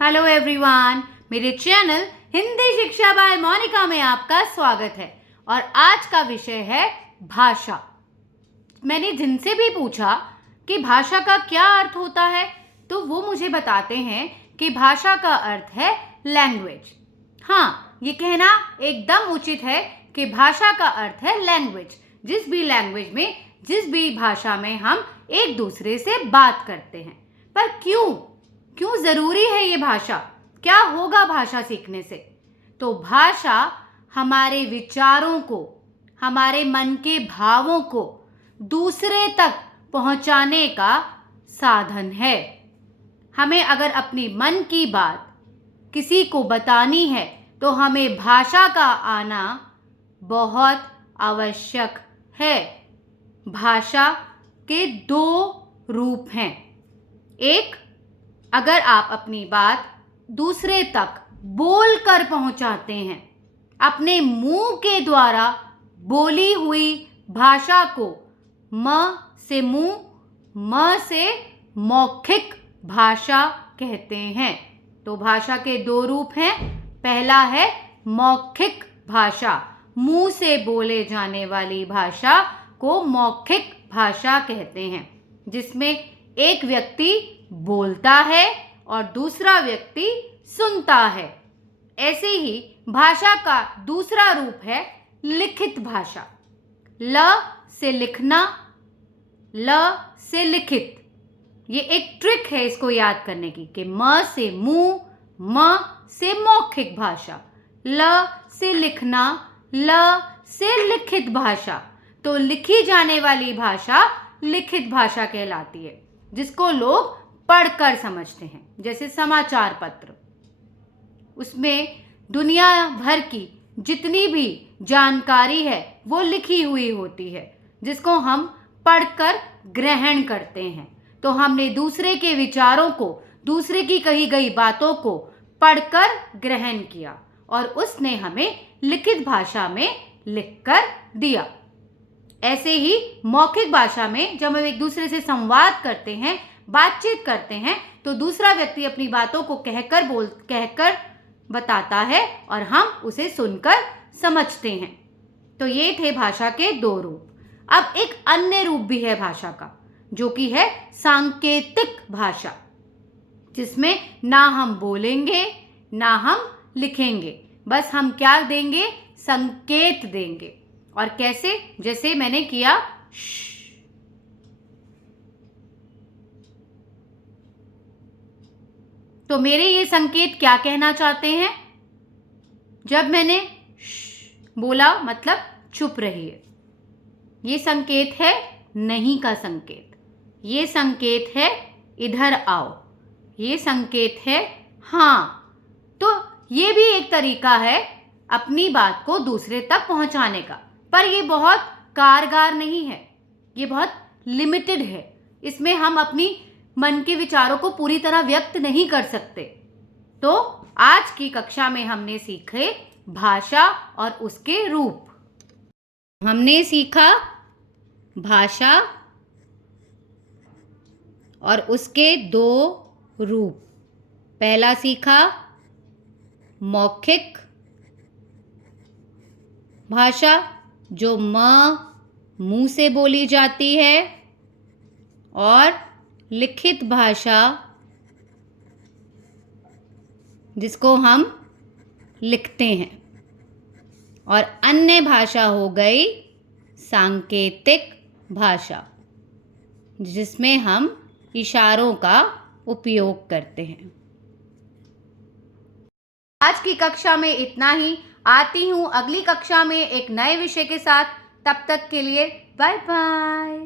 Hello everyone, मेरे channel Hindi शिक्षा bye Monika में आपका स्वागत है। और आज का विषय है भाषा। मैंने जिनसे भी पूछा कि भाषा का क्या अर्थ होता है, तो वो मुझे बताते हैं कि भाषा का अर्थ है लैंग्वेज। हाँ, ये कहना एकदम उचित है कि भाषा का अर्थ है लैंग्वेज। जिस भी लैंग्वेज में, जिस भी भाषा में हम एक दूसरे से बात करते हैं। पर क्यों जरूरी है ये भाषा? क्या होगा भाषा सीखने से? तो भाषा हमारे विचारों को, हमारे मन के भावों को दूसरे तक पहुंचाने का साधन है। हमें अगर अपनी मन की बात किसी को बतानी है तो हमें भाषा का आना बहुत आवश्यक है। भाषा के दो रूप हैं। एक, अगर आप अपनी बात दूसरे तक बोलकर पहुंचाते हैं, अपने मुंह के द्वारा बोली हुई भाषा को म से मुंह, म से मौखिक भाषा कहते हैं। तो भाषा के दो रूप हैं। पहला है मौखिक भाषा, मुंह से बोले जाने वाली भाषा को मौखिक भाषा कहते हैं, जिसमें एक व्यक्ति बोलता है और दूसरा व्यक्ति सुनता है। ऐसे ही भाषा का दूसरा रूप है लिखित भाषा। ल से लिखना, ल से लिखित। ये एक ट्रिक है इसको याद करने की कि म से मुंह, म से मौखिक भाषा, ल से लिखना, ल से लिखित भाषा। तो लिखी जाने वाली भाषा लिखित भाषा कहलाती है, जिसको लोग पढ़कर समझते हैं। जैसे समाचार पत्र, उसमें दुनिया भर की जितनी भी जानकारी है वो लिखी हुई होती है, जिसको हम पढ़कर ग्रहण करते हैं। तो हमने दूसरे के विचारों को, दूसरे की कही गई बातों को पढ़कर ग्रहण किया और उसने हमें लिखित भाषा में लिखकर दिया। ऐसे ही मौखिक भाषा में जब हम एक दूसरे से संवाद करते हैं, बातचीत करते हैं, तो दूसरा व्यक्ति अपनी बातों को कहकर बताता है और हम उसे सुनकर समझते हैं। तो ये थे भाषा के दो रूप। अब एक अन्य रूप भी है भाषा का, जो कि है सांकेतिक भाषा, जिसमें ना हम बोलेंगे ना हम लिखेंगे, बस हम क्या देंगे? संकेत देंगे। और कैसे? जैसे मैंने किया श। तो मेरे ये संकेत क्या कहना चाहते हैं? जब मैंने श बोला मतलब चुप रहिए, ये संकेत है नहीं का संकेत। ये संकेत है इधर आओ। ये संकेत है हाँ। तो ये भी एक तरीका है अपनी बात को दूसरे तक पहुंचाने का, पर ये बहुत कारगर नहीं है, ये बहुत लिमिटेड है। इसमें हम अपनी मन के विचारों को पूरी तरह व्यक्त नहीं कर सकते। तो आज की कक्षा में हमने सीखे भाषा और उसके रूप। हमने सीखा भाषा और उसके दो रूप। पहला सीखा मौखिक भाषा, जो मुंह से बोली जाती है, और लिखित भाषा, जिसको हम लिखते हैं। और अन्य भाषा हो गई सांकेतिक भाषा, जिसमें हम इशारों का उपयोग करते हैं। आज की कक्षा में इतना ही। आती हूँ अगली कक्षा में एक नए विषय के साथ। तब तक के लिए बाय बाय।